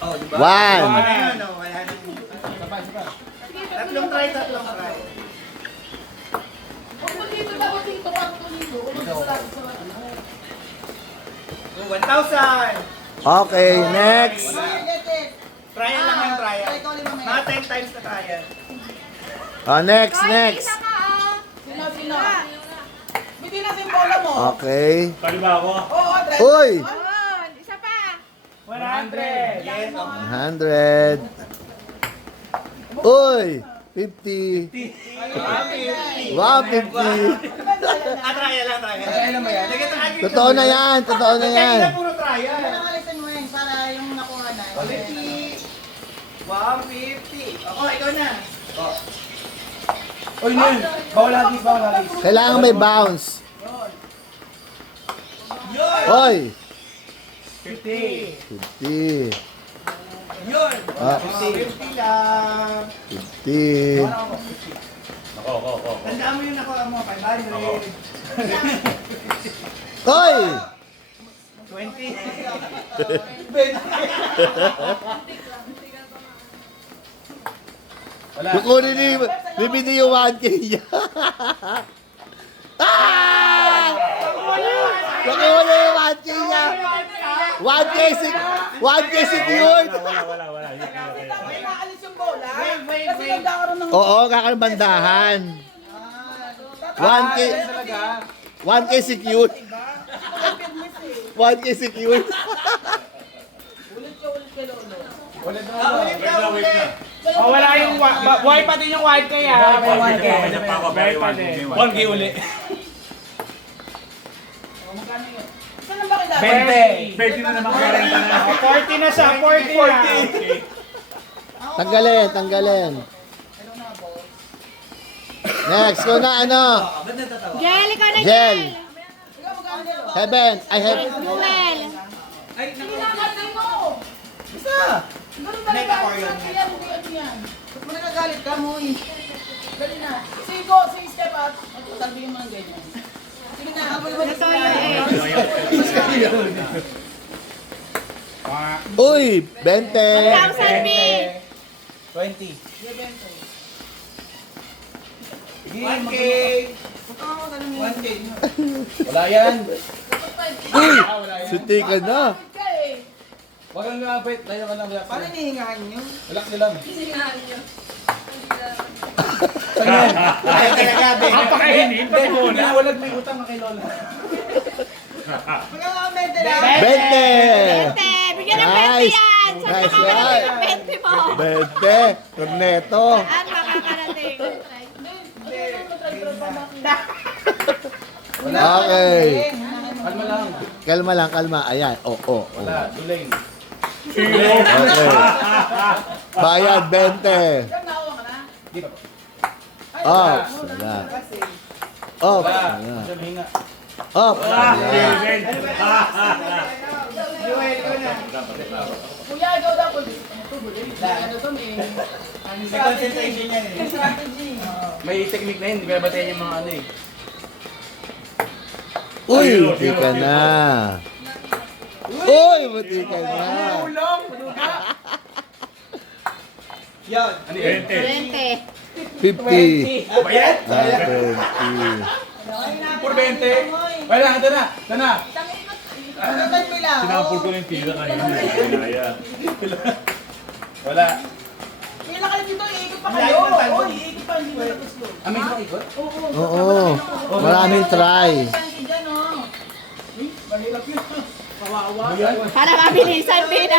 Oh, diba? One. Wala na yun, oh. Wala na. Tatlong try. Dito daw dito kanto dito. 1,000. Okay, next. Trial lang yung trial. Mga 10 times na trial. Next. Sino? Hindi na simbola mo. Okay. Kaliba ako. Oo, Dre. Uy! Isa pa. 100. Yes. 100. Uy! 50. 150. Trial lang. Trial lang ba yan? Totoo na yan. Kaya na puro trial. Alisin mo yun para yung nakuha na. 50. 150. Ako, ikaw na. Oy, Nil. Bawal lagi. Kailangan may bounce. Yun. Hoy! 50. 50. Yun. Ah. 50 lang. 50. Ako. Tandaan mo yun ako mo. 500. Hoy! 20. Wala. Kukunin ni Bini yung 1K niya. Kukunin yung 1K niya. 1K secured. Wala. May maalis yung bola. Wait. Kasi nagkakaroon ng... Oo, kakalibandahan. 1K. 1K secured. 1K secured. Ulit ka, Lolo. Ulit na. Oh, wala yung buhay pa din yung 1K ah. Buhay pa din. 1K uli. Magkano yun? Saan ba kailangan? 20 na naman kaya renta na. 40 na siya, 40 na. Tanggalin. Next, ko na ano? Gel, ikaw na Gel. Gel. Ikaw magkano yun? Heaven. I have. Jewel. Pinakatay mo! Isa. Ganun ba Mega yung core yun. yan? Hindi ano yan. Ba't mo nagagalit ka mo eh? Dali na. Si step out. Talbigin mo ng ganyan. Sige na, habol mo Ito yung Uy, 20. 1,000 B. 20. 1K. 1K. Wala yan. Uy, suti ka na. Wag kang lumapit. Tayo ka lang. Paano nihingahan nyo? Relax lang. Ay, talaga, Ben. Ang pakainin, pati bola. Binawalag may utang na kay Lola. Magkakamente na. 20. Te, bigyan ng 20 Nice. yan. Sa Nice makakarating one. ng 20 mo. 20. Corneto. At makakarating. Okay. Kalma lang. Kalma. Ayan. Oo. Wala. Dulain. Okay. Bayad 20. Saan naawa ka na? Di ba? Ops. Wala. Ops. Wala. Wala. Diyan hinga. Ops. Wala. Joel, ikaw na. Kuya, ikaw daw. Ano to, may... May concentration yan eh. Strategy. May technique na yun. Di ba batayan yung mga ano eh. Uy, buti ka na. Uy, buti ka na. Yan. Ano yun? 20. 50. Bayad? 20. Puro 20. Wala, ito na. Ito na. Pagkatay mo lang. Sinapol ko na yung tila kanina. Wala. Kailan kayo dito, iikot pa kayo. Oo, iikot pa, hindi mo tapos yun. Ah, may ikot? Oo. Maraming try. Diyan, oh. Mahirap yun. Kawawa. Para mabilisan, Bina.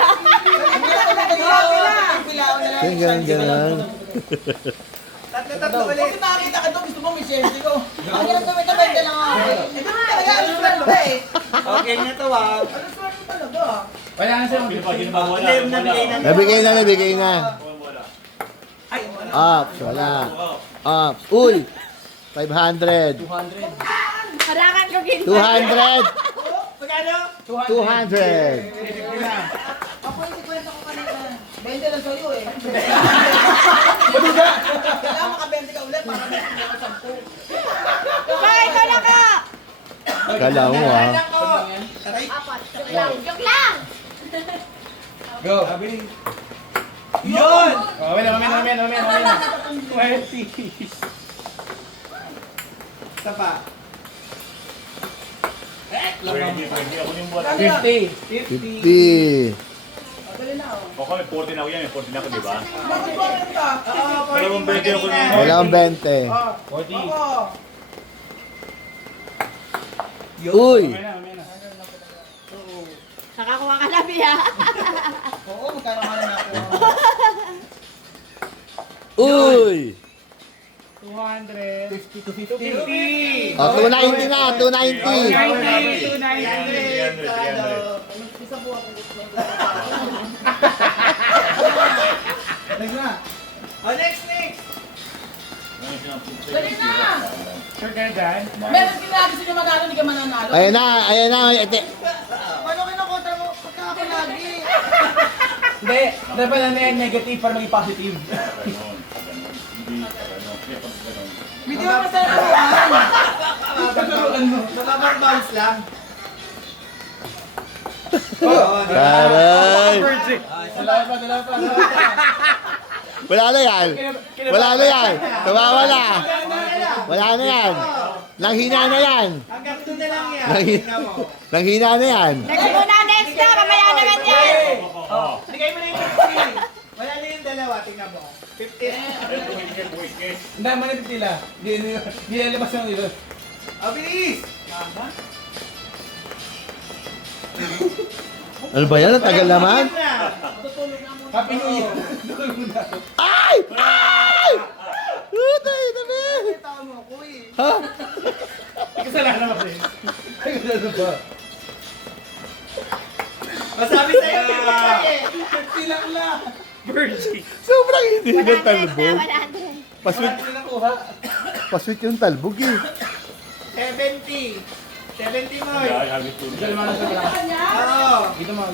Yung ganun. Tatlo ulit. Kung nakakita ka doon, gusto mo may share ko. Ang hirap gawin na bente lang ako. Ito nga, alas swerte eh. Okay na to ah. Ano swerte talaga? Wala na siya. Nabigay na. Nabigay na. Ay, Ops. Wala. Ops. Uy. 500. 200. Harangan ko ginto. 200. magkano? 200. Ako yung sikwenta ko kanina. 20 lang sa'yo eh. Kailangan makabente ka ulit para may mga 10. Bye, ito na ka. Kala mo ah. Aray. Joke lang. Go. Yun! Oh, wala, mamaya. 20. Isa pa. 50. 50. Ako, may 14 ako yan. May 14 ako, di ba? Bakit ba ka? Oo, Dalawang 20 ako kanina. na. Wala akong 20. 40. Ako. Uy! Mamaya na. Nakakuha ka na, Bia. Oo, magkano ka na ako. Uy! 200. 50 to 50. 50. O, 290 na, 290. 290. 300. Isa po ako. Next na. Oh, next. Dali na! Sure ka na dyan? Meron kinagi sa inyo magkano, hindi ka mananalo. Ayan na. Ete. Ano kinakontra mo? Pagka ako lagi. Hindi, dapat na negative para maging positive. Hindi mo masaya naman. Nakapag-bounce lang. Taray! Dalawa pa. Wala na yan. Tumawala. Wala na yan. Nanghina na yan. Hanggang doon na lang yan. Nanghina, Tingnan mo. nanghina na yan. Next muna, next na. Mamaya naman yan. Bigay mo na yung 50. Wala na yung dalawa. Tingnan mo. 50. Hindi, manipit nila. Hindi nalabas ng nila. Oh, bilis! Ano ba yan? Ang tagal naman. Happy New Year. Ay! Ay! Utay, tabi! Tao mo ako eh. Ha? Kasalanan mo rin. Ay, ano ba? Masabi sa'yo, 50 eh. 50 lang lang. Virgin. Sobrang hindi ng 100 na, talbog. 100. Pasweet, Hindi nakuha. pasweet yung talbog eh. 70. 70 mo. Dali mo na sa lang. Kanya? Oo. Dito mo.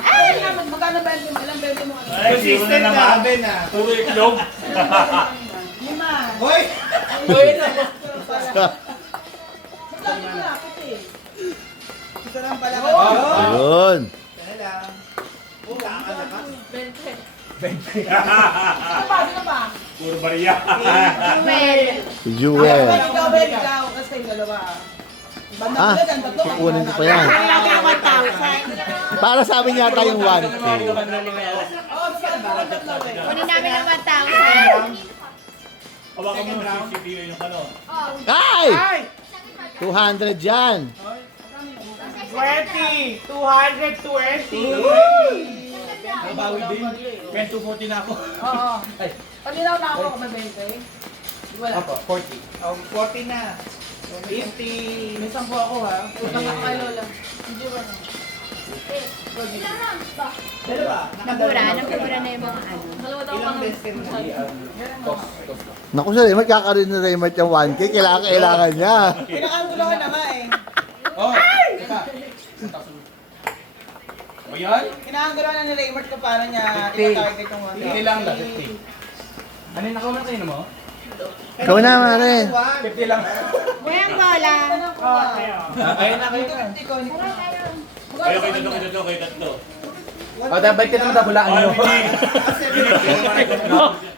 Ay, magkano 20 mo? Ilang 20 mo? Consistent na. Ben na. Puro iklog. Lima. Hoy! Magkano mo na? Puti. Ito lang pala. Ayun. Kaya lang. Puta ka na ka. Sino pa? Puro bariya. Well, Si Jewel. Ikaw, Ben, ikaw. Kasi kayo dalawa. Banda Ah, ko dyan, tatlo. kukunin ko pa yan. kunin natin yung 1,000. Para sa amin yata yung 1K. Oo, sige, tatlo eh. Kunin namin ang 1,000. Hawakan mo yung CCTV yung ano. Ay! Ay! 200 yan. 20! 220! Nabawi din. 240 na ako. Oo. Kanina na ako, may 20. Wala. Apo, 40. Oh, 40 na. 50. May 10 ako ha. Utang ako kay Lola. Hindi ba na? Dalawa. Nagmura na yung mga ano. Ilang beses ka na? Naku sa Raymart, kakaroon na Raymart yung 1K. Kailangan niya. Pinakaangulo ko na nga eh. Oh! O yan? Kinaangulo na ni Raymart ko paano niya 50. itatarget yung 50 lang ba? 50. Ano yung nakuha kayo mo? Ikaw na, Mare. 50 lang. Kuya ang bola. Ayun na kayo na. Kayo tatlo. O, dapat kita mo hulaan nyo.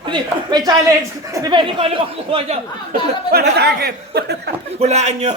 Hindi, may challenge. Depende kung ano makukuha niya. Wala target. Hulaan nyo.